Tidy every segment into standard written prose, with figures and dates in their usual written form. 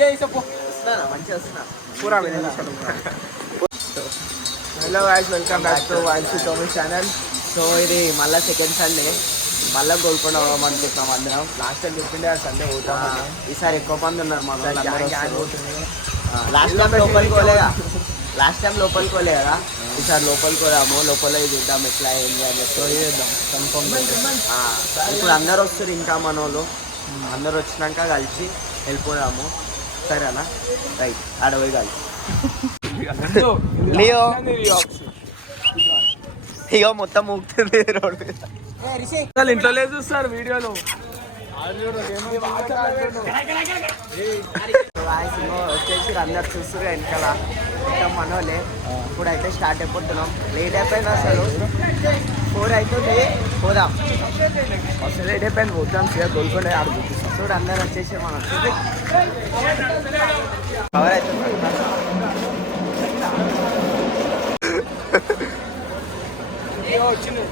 Hello guys, welcome back to wild Thomas channel. So ఇది మళ్ళీ second Sunday, మళ్ళీ గోల్కొండ పోదామనుకుంటున్నాం అందరం. లాస్ట్ టైం చెప్పిండే ఆ సండే పోతామని. ఈసారి ఎక్కువ మంది ఉన్నారు మా లాస్ట్ టైం లోపలికి పోలే కదా, ఈసారి లోపలికి పోదాము. లోపల చూద్దాం ఎట్లా ఏంది అని స్టోరీ చేద్దాం కన్ఫర్మ్. ఇప్పుడు అందరు వస్తారు, ఇంకా మన వాళ్ళు అందరు వచ్చినాక కలిసి వెళ్ళిపోదాము. సరేనా? రైట్, ఆడపోయి కలిసి లియో ఇగో మొత్తం ఊపుతుంది రోడ్డు మీద. ఇంట్లో లేదు చూస్తారు వీడియోలో. వచ్చేసి అందరు చూస్తారు వెనకాల మొత్తం మనోలే. ఇప్పుడైతే స్టార్ట్ అయిపోతున్నాం. లేట్ అయిపోయింది అసలు, 4 అవుతుంది. పోదాం అసలు లేట్ అయిపోయింది. పోతాం సార్ గోల్కొండ ఆడుకుంటుంది. చూడు అందరు వచ్చేసి మనం కవర్ అవుతుంది. వచ్చింది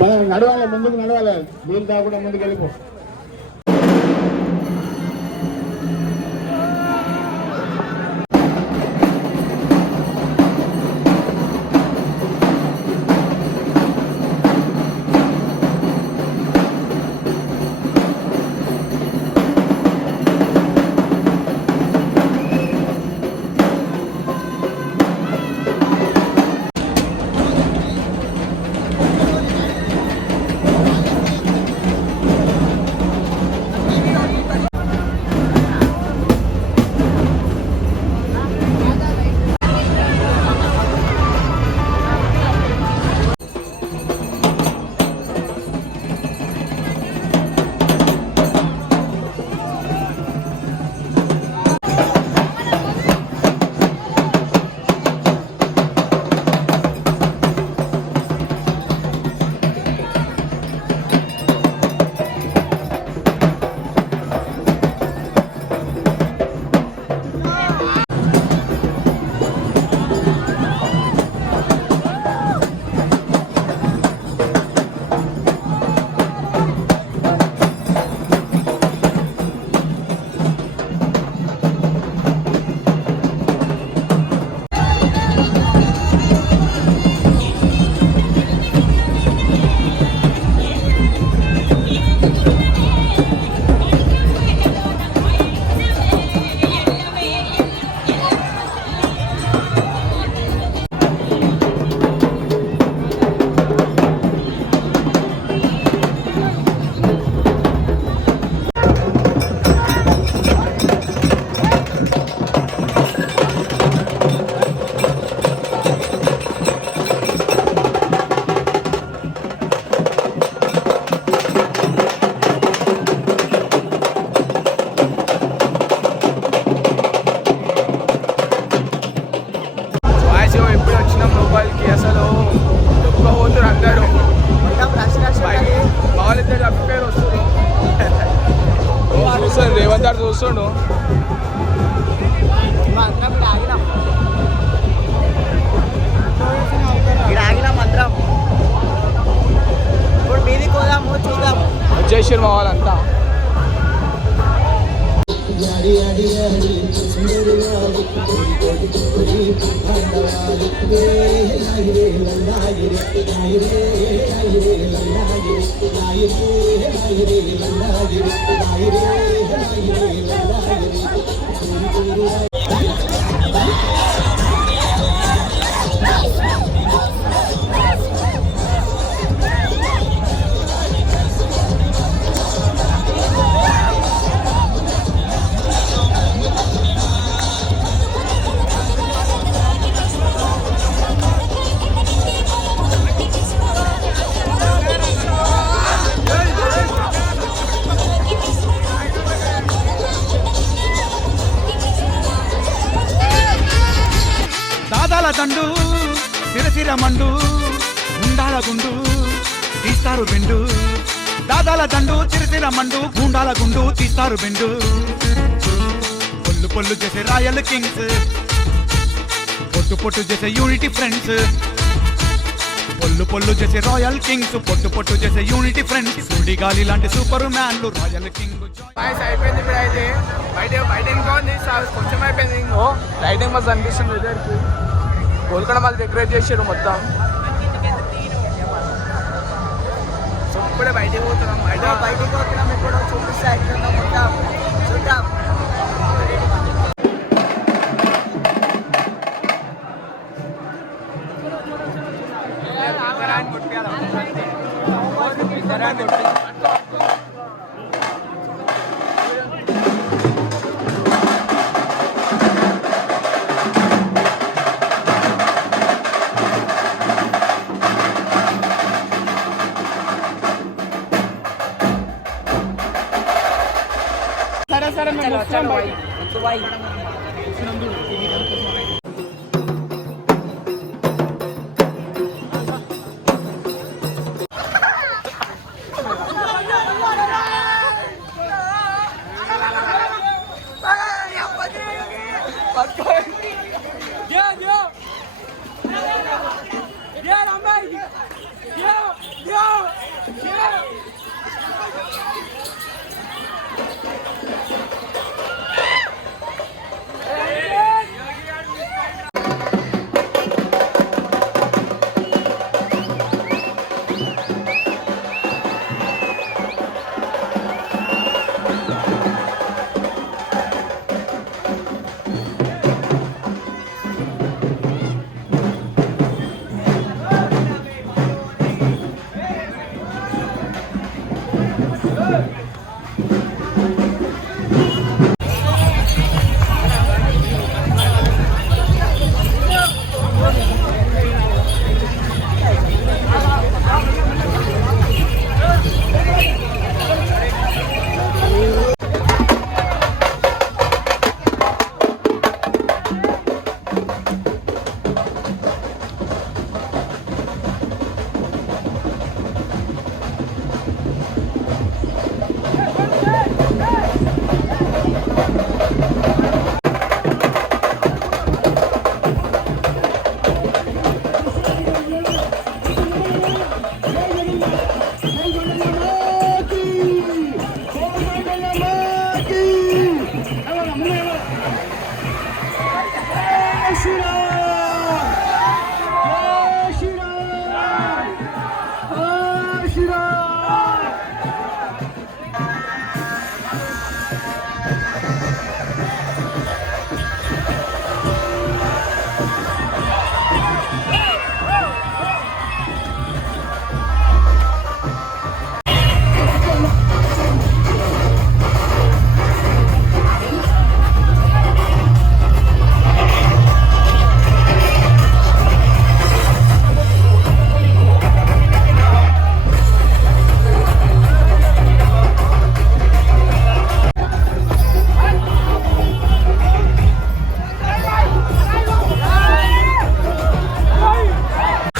మనం నడవాలి, ముందుకు నడవాలి. నీళ్ళు తాగకుండా ముందుకు వెళ్ళిపో. రేవంత్ గారు చూస్తుండు. ఇప్పుడు మీది పోదాము, చూద్దాము. వచ్చేసారు మా వాళ్ళంతా. దాదాల దండు సిరసిర మండు గుండాల గుండు తీస్తారు బెండు దాదాల దండు సిరసిర మండు గుండాల గుండు తీస్తారు బెండు పొల్లు పొల్లు చేసే రాయల్ కింగ్స్ పొట్టు పొట్టు చేసే యూనిటీ ఫ్రెండ్స్ పొల్లు పొల్లు చేసే రాయల్ కింగ్స్ పొట్టు పొట్టు చేసే యూనిటీ ఫ్రెండ్స్ సుడి గాలి లాంటి సూపర్ మ్యాన్లు రాయల్ కింగ్ అయిపోయింది ఇప్పుడు అయితే బయట ఇంకా ఉంది కొంచెం అయిపోయింది ఇంకో లైటింగ్ మస్తు అనిపిస్తుంది వెదర్కి కోల్కడ మళ్ళీ డెకరేట్ చేసారు మొత్తం సో ఇప్పుడే బయటికి పోతున్నాం ఇప్పుడు చూపిస్తే ఎట్లుందో మొత్తం చూద్దాం. సరే మేము వస్తాం బయట.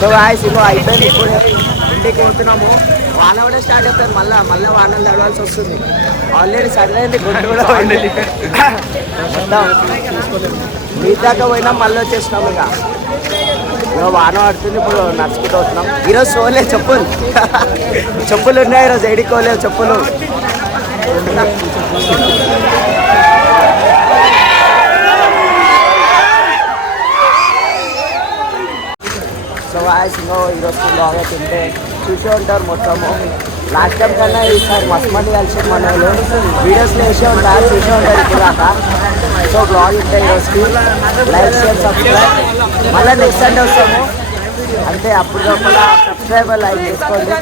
సో గాయ్స్ ఇగో అయిపోయింది. ఇప్పుడు ఇంటికి పోతున్నాము. వాన కూడా స్టార్ట్ అవుతుంది. మళ్ళీ వానలు తడవాల్సి వస్తుంది. ఆల్రెడీ సరిపోయింది. గుడ్డు కూడా పోయింది. మొత్తం బీచ్ దాకా పోయినాం. మళ్ళీ వచ్చేసినాము. ఇక వాన పడుతుంది. ఇప్పుడు నడుచుకుంటూ వస్తున్నాం. ఈరోజు సోలే చెప్పులు ఉన్నాయి. ఈరోజు ఎడికోలేవు చెప్పులు. వాయిస్ ఈరోజు బాగా తింటే చూసే ఉంటారు మొత్తము. లాస్ట్ టైం కన్నా ఈసారి మస్తు మంది కలిసి మన వాళ్ళు వీడియోస్లో వేసే ఉంటారు, చూసే ఉంటారు ఇప్పుడు దాకా. సో బ్లాగ్ ఉంటాయి ఈరోజుకి. Like share subscribe. మళ్ళీ నెక్స్ట్ సండే వస్తాము అంటే అప్పుడు లోపల సబ్స్క్రైబర్ లైక్ చేసుకోండి.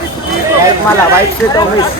లైక్ మళ్ళీ వైట్ స్వీట్ ఆఫీస్.